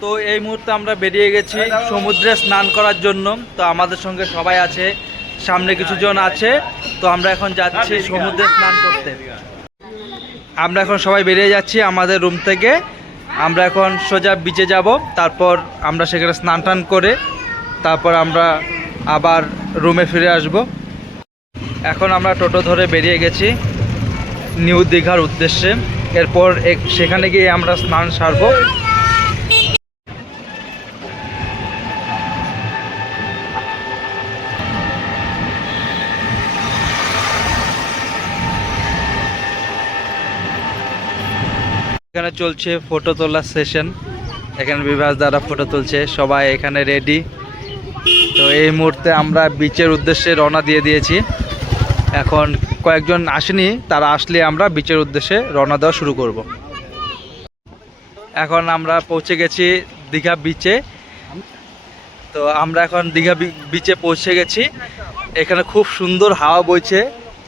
তো এই মুহূর্তে আমরা বেরিয়ে গেছি সমুদ্রে স্নান করার জন্য। তো আমাদের সঙ্গে সবাই আছে, সামনে কিছুজন আছে। তো আমরা এখন যাচ্ছি সমুদ্রে স্নান করতে। আমরা এখন সবাই বেরিয়ে যাচ্ছি আমাদের রুম থেকে। আমরা এখন সোজা বিচে যাব, তারপর আমরা সেখানে স্নান টান করে তারপর আমরা আবার রুমে ফিরে আসব। এখন আমরা টোটো ধরে বেরিয়ে গেছি নিউ দীঘার উদ্দেশ্যে। এরপর সেখানে গিয়ে আমরা স্নান সারবো। এখানে চলছে ফটো তোলার সেশন। এখানে বিভাস দ্বারা ফটো তুলছে, সবাই এখানে রেডি। তো এই মুহূর্তে আমরা বিচের উদ্দেশ্যে রওনা দিয়ে দিয়েছি। এখন কয়েকজন আসেনি, তারা আসলে আমরা বিচের উদ্দেশ্যে রওনা দেওয়া শুরু করব। এখন আমরা পৌঁছে গেছি দীঘা বিচে। তো আমরা এখন দীঘা বিচে পৌঁছে গেছি। এখানে খুব সুন্দর হাওয়া বইছে,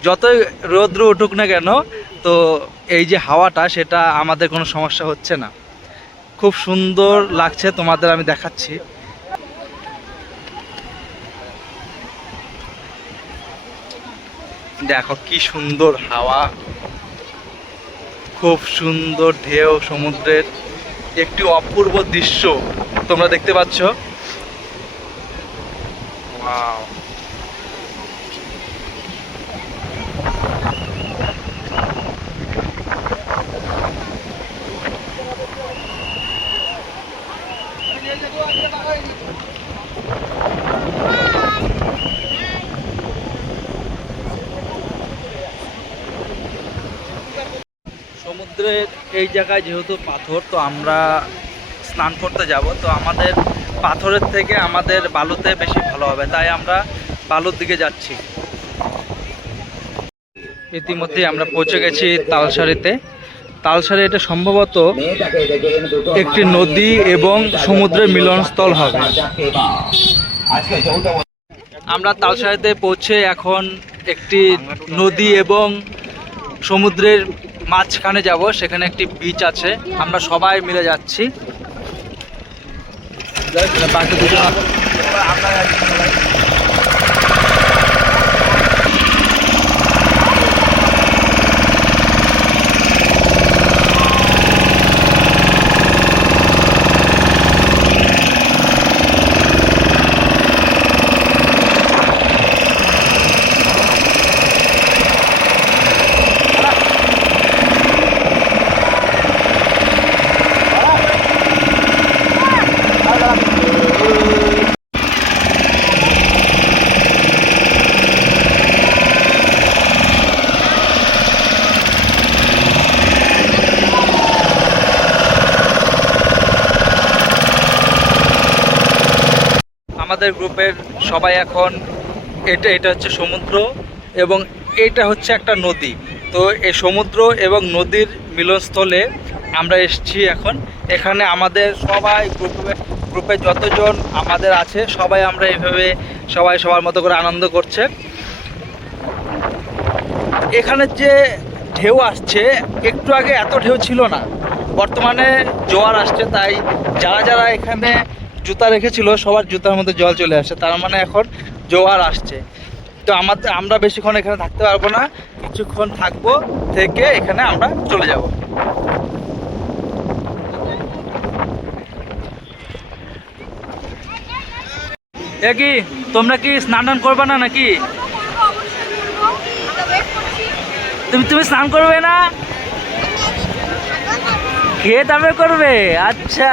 যতই রৌদ্র উঠুক না কেন, তো এই যে হাওয়াটা, সেটা আমাদের কোনো সমস্যা হচ্ছে না। খুব সুন্দর লাগছে, তোমাদের আমি দেখাচ্ছি। দেখো কি সুন্দর হাওয়া, খুব সুন্দর ঢেউ, সমুদ্রের একটি অপূর্ব দৃশ্য তোমরা দেখতে পাচ্ছ। ওয়াও! সমুদ্রের এই জায়গায় যেহেতু পাথর, তো আমরা স্নান করতে যাব। তো আমাদের পাথরের থেকে আমাদের বালুতে বেশি ভালো হবে, তাই আমরা বালুর দিকে যাচ্ছি। ইতিমধ্যে আমরা পৌঁছে গেছি তালসারিতে। তালসারি এটা সম্ভবত একটি নদী এবং সমুদ্রের মিলনস্থল হবে। আমরা তালসারিতে পৌঁছে এখন একটি নদী এবং সমুদ্রের মাঝখানে যাব। সেখানে একটি বিচ আছে, আমরা সবাই মিলে যাচ্ছি। বাকি দুজন আমরা আমাদের গ্রুপের সবাই এখন এটা হচ্ছে সমুদ্র এবং এটা হচ্ছে একটা নদী। তো এই সমুদ্র এবং নদীর মিলনস্থলে আমরা এসেছি এখন। এখানে আমাদের সবাই গ্রুপে যতজন আমাদের আছে সবাই আমরা এইভাবে সবাই সবার মতো করে আনন্দ করছে। এখানে যে ঢেউ আসছে, একটু আগে এত ঢেউ ছিল না, বর্তমানে জোয়ার আসছে। তাই যারা যারা এখানে জুতা রেখেছিল সবার জুতার মধ্যে জল চলে আসছে, তার মানে এখন জোয়ার আসছে। তো আমরা বেশিক্ষণ এখানে থাকতে পারবো না, কিছুক্ষণ থাকবো, থেকে এখানে আমরা চলে যাব। এ কি তোমরা কি স্নান টান করবে না নাকি? তুমি স্নান করবে না? খেয়ে তবে করবে? আচ্ছা।